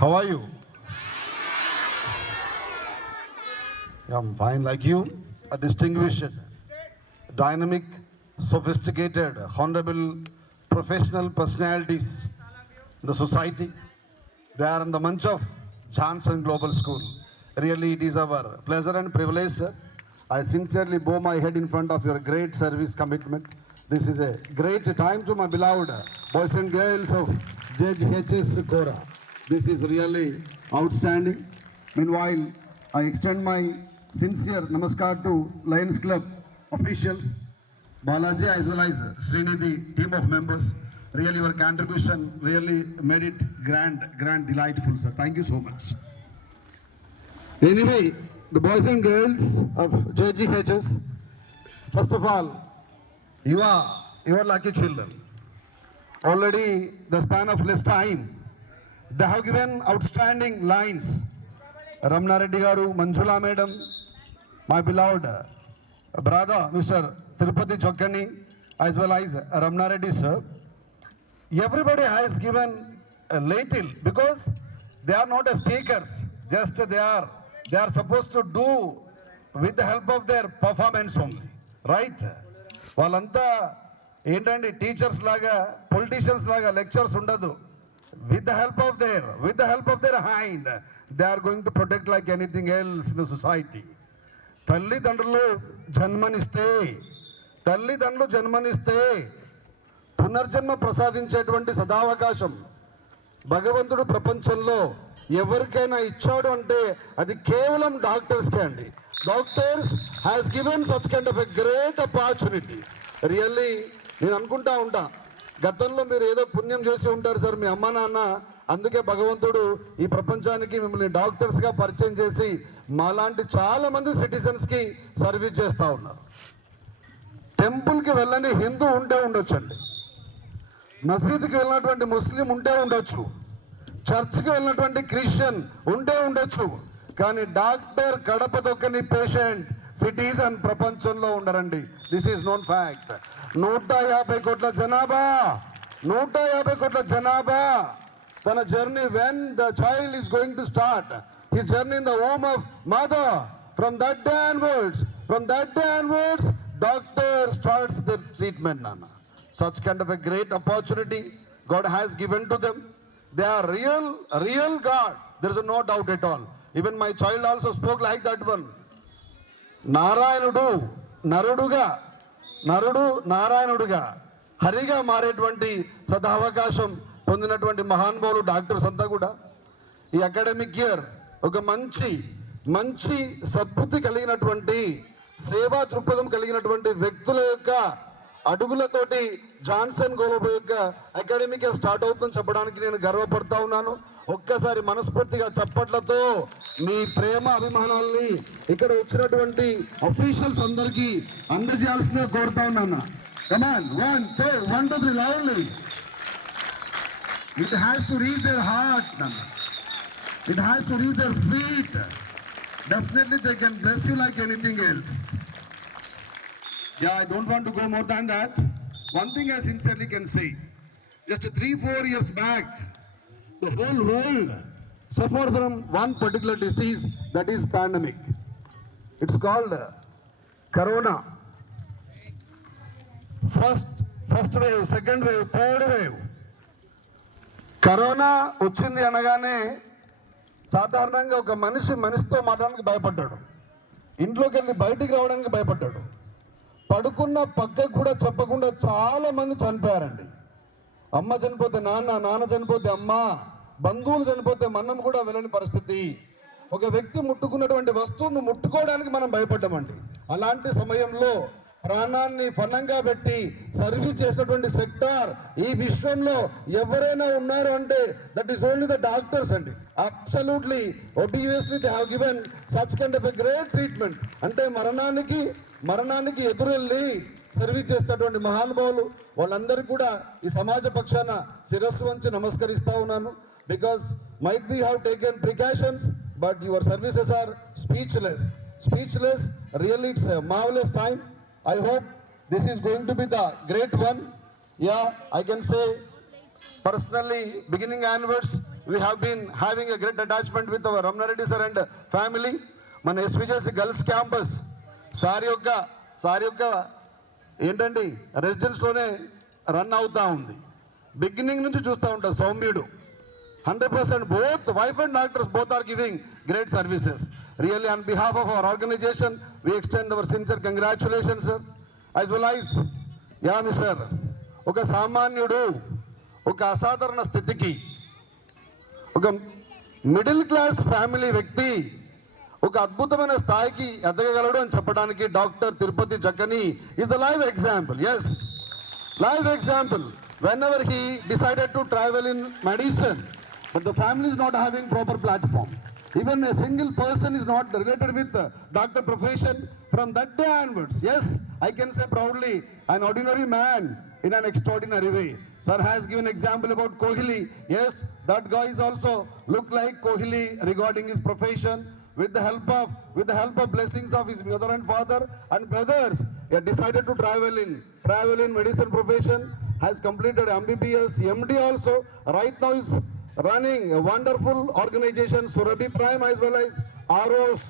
How are you? I'm fine, like you. A distinguished, dynamic, sophisticated, honorable, professional personalities in the society. They are in the munch of Johnson Global School. Really, it is our pleasure and privilege, sir. I sincerely bow my head in front of your great service commitment. This is a great time to my beloved boys and girls of JGHS Kora. This is really outstanding. Meanwhile, I extend my sincere namaskar to Lions Club officials, Balaji as well as Srinidhi, team of members. Really, your contribution really made it grand, delightful, sir. Thank you so much. Anyway, the boys and girls of JGHS, first of all, you are lucky children. Already the span of less time, they have given outstanding lines. Ramna Reddy Garu, Manjula Madam, my beloved brother, Mr. Tirupati Jokkani, as well as Ramna Reddy sir. Everybody has given a little because they are not as speakers, just they are supposed to do with the help of their performance only, right? వాళ్ళంతా ఏంటంటే teachers లాగా politicians లాగా lectures ఉండదు. with the help of their hand they are going to protect like anything else in the society. తల్లిదండ్రులు జన్మనిస్తే పునర్జన్మ ప్రసాదించేటువంటి సదావకాశం భగవంతుడు ప్రపంచంలో ఎవరికైనా ఇచ్చాడు అంటే అది కేవలం డాక్టర్స్కే అండి. Doctors has given such kind of a great opportunity. Really నేను అనుకుంటా ఉంటా, గతంలో మీరు ఏదో పుణ్యం చేసి ఉంటారు సార్ మీ అమ్మ నాన్న, అందుకే భగవంతుడు ఈ ప్రపంచానికి మిమ్మల్ని డాక్టర్స్గా పరిచయం చేసి మాలాంటి చాలా మంది సిటిజన్స్కి సర్వీస్ చేస్తూ ఉన్నారు. టెంపుల్కి వెళ్ళని హిందూ ఉంటే ఉండొచ్చండి, మసీద్కి వెళ్ళినటువంటి ముస్లిం ఉంటే ఉండొచ్చు, చర్చ్కి వెళ్ళినటువంటి క్రిస్టియన్ ఉంటే ఉండొచ్చు, కానీ డాక్టర్ కడప తొక్కని పేషెంట్ సిటిజన్ ప్రపంచంలో ఉండరండి. This is known fact. 150 కోట్ల జనాభా తన journey when the child is going to start his journey in the home of mother, from that day onwards doctor starts the treatment. నాన్న, such kind of a great opportunity God has given to them. They are real God. There is no doubt at all. Even my child also spoke like that one. నరుడు నారాయణుడుగా హరిగా మారేటువంటి సదావకాశం పొందినటువంటి మహానుభావులు doctors అంతా కూడా ఈ academic year ఒక మంచి సద్బుద్ధి కలిగినటువంటి సేవా దృక్పథం కలిగినటువంటి వ్యక్తుల యొక్క అడుగులతోటి జాన్సన్ గ్లోబల్ యొక్క అకాడమిక్ ఇయర్ స్టార్ట్ అవుతుందని చెప్పడానికి నేను గర్వపడతా ఉన్నాను. ఒక్కసారి మనస్ఫూర్తిగా చప్పట్లతో మీ ప్రేమ అభిమానాల్ని ఇక్కడ వచ్చినటువంటి అఫీషియల్స్ అందరికీ అందజేయాల్సిందిగా కోరుతా ఉన్నాను. కమాన్ 1 2 1 2 3 loudly. It has to reach their heart. It has to reach their feet. Definitely they can bless you like anything else. Yeah, I don't want to go more than that. One thing I sincerely can say, just 3-4 years back, the whole world suffered from one particular disease, that is pandemic. It's called Corona. First wave, second wave, third wave. Corona వచ్చింది అనగానే సాధారణంగా ఒక మనిషితో మాట్లాడడానికి భయపడ్డాడు, ఇంట్లోకి వెళ్ళి బయటికి రావడానికి భయపడ్డాడు, పడుకున్న పక్కకు కూడా చెప్పకుండా చాలా మంది చనిపోయారండి. అమ్మ చనిపోతే నాన్న చనిపోతే అమ్మ, బంధువులు చనిపోతే మనం కూడా వెళ్ళని పరిస్థితి. ఒక వ్యక్తి ముట్టుకున్నటువంటి వస్తువును ముట్టుకోవడానికి మనం భయపడ్డామండి. అలాంటి సమయంలో ప్రాణాన్ని ఫలంగా పెట్టి సర్వీస్ చేసినటువంటి సెక్టార్ ఈ విశ్వంలో ఎవరైనా ఉన్నారు అంటే that is only the doctors అండి. Absolutely obviously they have given such kind of a great treatment. అంటే మరణానికి ఎదురెళ్ళి సర్వీస్ చేస్తున్నటువంటి మహానుభావులు వాళ్ళందరికీ కూడా ఈ సమాజ పక్షాన శిరస్సు వంచి నమస్కరిస్తా ఉన్నాను. Because might be have taken precautions but your services are speechless. Really, it's a marvelous time. I hope this is going to be the great one. Yeah, I can say Personally, beginning onwards, we have been having a great attachment with our Ramna Reddy sir and family. మన SVJC girls campus sir యొక్క ఏంటండి రెసిడెన్స్లోనే run అవుతూ ఉంది. Beginning నుంచి చూస్తూ ఉంటా సౌమ్యుడు 100%. both wife and doctors both are giving great services. Really, on behalf of our organization, we extend our sincere congratulations, sir. As well as, yeah, Mr. ఒక సామాన్యుడు ఒక అసాధారణ స్థితికి, ఒక మిడిల్ క్లాస్ ఫ్యామిలీ వ్యక్తి ఒక అద్భుతమైన స్థాయికి ఎదగగలడు అని చెప్పడానికి డాక్టర్ తిరుపతి చక్కని is the live example. Yes, live example. Whenever he decided to travel in medicine, but the family is not having proper platform. Even a single person is not related with the doctor profession from that day onwards. Yes, I can say proudly, an ordinary man in an extraordinary way. Sir has given example about Kohli. Yes, that guy is also look like Kohli regarding his profession. With the help of blessings of his mother and father and brothers, he had decided to travel in medicine profession. Has completed MBBS, MD also. Right now is running a wonderful organization, Surabhi Prime, as well as ROS.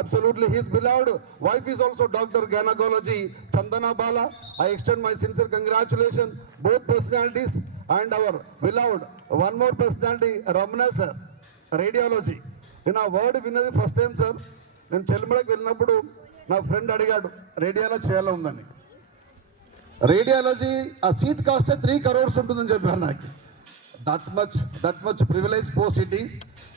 Absolutely, his beloved wife is also Doctor Gynecology, Chandana Bala. I extend my sincere congratulations, both personalities, and our beloved one more personality, Ramna sir, radiology. నేను ఆ word విన్నది first time sir. నేను చెల్లిమడకి వెళ్ళినప్పుడు నా friend అడిగాడు radiology చేయాలో ఉందని. Radiology ఆ సీట్ కాస్ట్ 3 crores ఉంటుందని చెప్పారు నాకు. That much privilege post it is,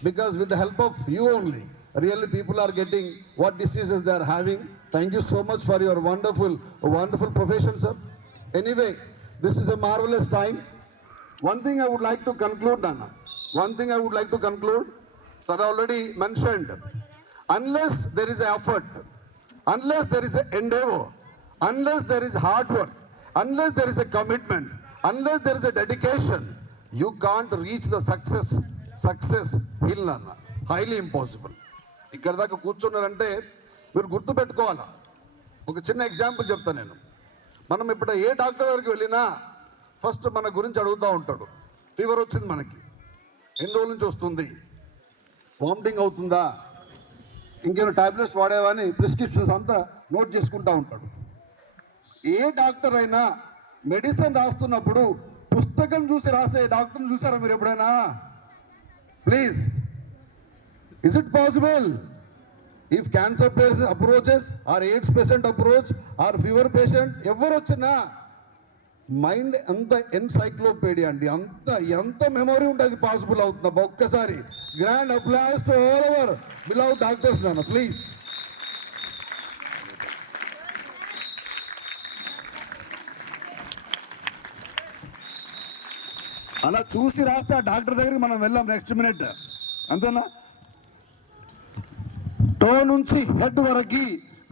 because with the help of you only really people are getting what diseases they are having. Thank you so much for your wonderful profession sir. Anyway, this is a marvellous time. One thing I would like to conclude అన్న, Sir already mentioned, unless there is effort, unless there is endeavor, unless there is hard work, unless there is a commitment, unless there is a dedication, you can't reach the success hill అన్న. Highly impossible. ఇక్కడ దాకా కూర్చున్నారంటే మీరు గుర్తు పెట్టుకోవాలా. ఒక చిన్న example చెప్తాను నేను. మనం ఇప్పుడు ఏ డాక్టర్ దగ్గరికి వెళ్ళినా ఫస్ట్ మన గురించి అడుగుతూ ఉంటాడు. ఫీవర్ వచ్చింది మనకి, ఎన్ని రోజుల నుంచి వస్తుంది, వామిటింగ్ అవుతుందా, ఇంకేమైనా టాబ్లెట్స్ వాడేవని ప్రిస్క్రిప్షన్స్ అంతా నోట్ చేసుకుంటూ ఉంటాడు. ఏ డాక్టర్ అయినా మెడిసిన్ రాస్తున్నప్పుడు పుస్తకం చూసి రాసే డాక్టర్ని చూసారా మీరు ఎప్పుడైనా? Please, is it possible? If cancer patient approaches are AIDS patient approach or fever patient ఎవరు వచ్చినా మైండ్ అంత ఎన్సైక్లోపీడియా అండి, ఎంత మెమొరీ ఉంటుంది పాసిబుల్ అవుతుందా? ఒక్కసారి grand applause to all our below doctors నాన్న, ప్లీజ్. అలా చూసి రాస్తే ఆ డాక్టర్ దగ్గరికి మనం వెళ్ళాం నెక్స్ట్ మినిట్, అంతేనా? టో నుంచి హెడ్ వరకు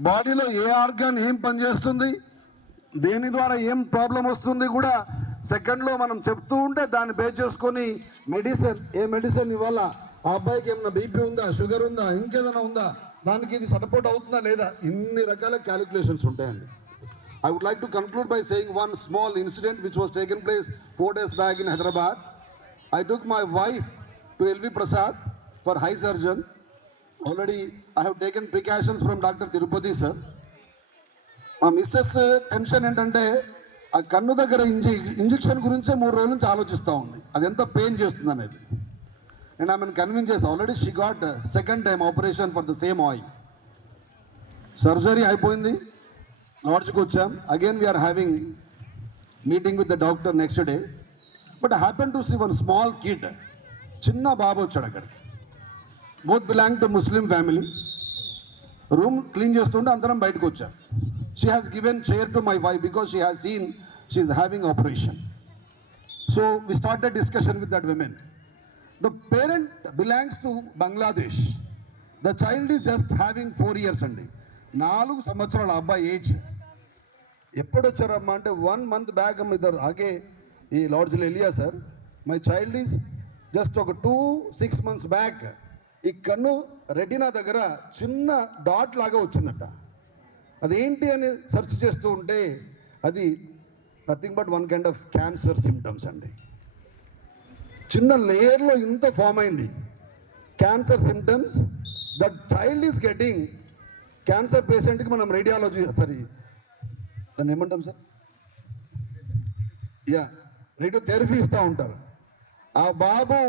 బాడీలో ఏ ఆర్గాన్ ఏం పనిచేస్తుంది, దేని ద్వారా ఏం ప్రాబ్లం వస్తుంది కూడా సెకండ్లో మనం చెప్తూ ఉంటే దాన్ని బేస్ చేసుకొని ఏ మెడిసిన్ ఇవ్వాలా, ఆ అబ్బాయికి ఏమైనా బీపీ ఉందా, షుగర్ ఉందా, ఇంకేదైనా ఉందా, దానికి ఇది సపోర్ట్ అవుతుందా లేదా, ఇన్ని రకాల క్యాలిక్యులేషన్స్ ఉంటాయండి. I would like to conclude by saying one small incident which was taken place 4 days back in Hyderabad. I took my wife to LV Prasad for eye surgeon. Already I have taken precautions from Dr. Tirupati sir. మా missus tension ఏంటంటే ఆ కన్ను దగ్గర injection గురించే 3 రోజుల నుంచి ఆలోచిస్తూ ఉంది, అది ఎంత పెయిన్ చేస్తుంది అనేది. నేను ఆమెను కన్విన్స్ చేస్తాను. Already she got second time operation for the same oil. Surgery అయిపోయింది, లాడ్జ్కి వచ్చాం. Again we are having meeting with the doctor next day. But I happen to see one small kid, చిన్న బాబు వచ్చాడు అక్కడికి. Both belong to Muslim family. Room clean చేస్తుంటే అందరం బయటకు వచ్చాం. She has given chair to my wife because she has seen she is having operation. So we started discussion with that woman. The parent belongs to Bangladesh. The child is just having 4 years andi. 4 సంవత్సరాల అబ్బాయి age. ఎప్పుడు వచ్చారమ్మా అంటే 1 month back ఇద్దరు ఆగే ఈ లాడ్జ్లో వెళ్ళియా sir, my child is just ఒక 2-6 months బ్యాక్ ఈ కన్ను రెటినా దగ్గర చిన్న డాట్ లాగా వచ్చిందట. అదేంటి అని సెర్చ్ చేస్తూ ఉంటే అది nothing but one kind of cancer symptoms అండి. చిన్న లేయర్లో ఇంత ఫామ్ అయింది. Cancer symptoms, that child is getting cancer పేషెంట్కి మనం రేడియాలజీ దాన్ని ఏమంటాం సార్, రేడియోథెరపీ ఇస్తూ ఉంటారు. ఆ బాబు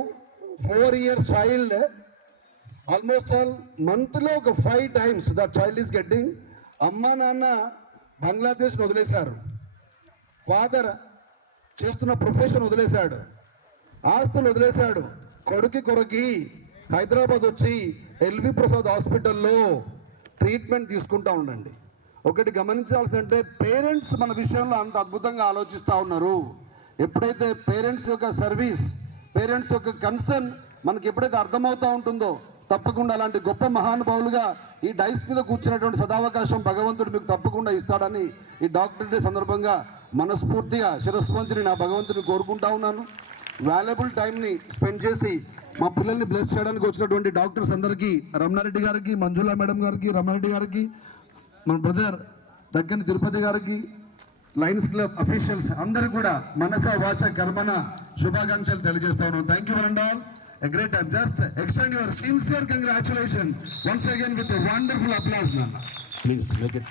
4 years చైల్డ్ ఆల్మోస్ట్ ఆల్ మంత్లో ఒక 5 times that child is getting. అమ్మ నాన్న బంగ్లాదేశ్ని వదిలేశారు, ఫాదర్ చేస్తున్న ప్రొఫెషన్ వదిలేశాడు, ఆస్తులు వదిలేశాడు, కొడుకి హైదరాబాద్ వచ్చి ఎల్వి ప్రసాద్ హాస్పిటల్లో ట్రీట్మెంట్ తీసుకుంటా ఉండండి. ఒకటి గమనించాల్సిందంటే పేరెంట్స్ మన విషయంలో అంత అద్భుతంగా ఆలోచిస్తూ ఉన్నారు. ఎప్పుడైతే పేరెంట్స్ యొక్క సర్వీస్, పేరెంట్స్ యొక్క కన్సర్న్ మనకి ఎప్పుడైతే అర్థమవుతూ ఉంటుందో తప్పకుండా అలాంటి గొప్ప మహానుభావులుగా ఈ డైస్ మీద కూర్చున్నటువంటి సదావకాశం భగవంతుడు మీకు తప్పకుండా ఇస్తాడని ఈ డాక్టర్ డే సందర్భంగా మనస్ఫూర్తిగా శిరస్సు వంచి నా భగవంతుని కోరుకుంటా ఉన్నాను. వాల్యుబుల్ టైంని స్పెండ్ చేసి మా పిల్లల్ని బ్లెస్ చేయడానికి వచ్చినటువంటి డాక్టర్స్ అందరికీ, రమణారెడ్డి గారికి, మంజులా మేడం గారికి, రమణారెడ్డి గారికి, మన బ్రదర్ దగ్గర తిరుపతి గారికి, లయన్స్ క్లబ్ అఫీషియల్స్ అందరూ కూడా మనస వాచ కర్మన శుభాకాంక్షలు తెలియజేస్తా ఉన్నాను. Thank you for and all. A great time. Just extend your sincere congratulations once again with a wonderful applause, Nana. Please make it.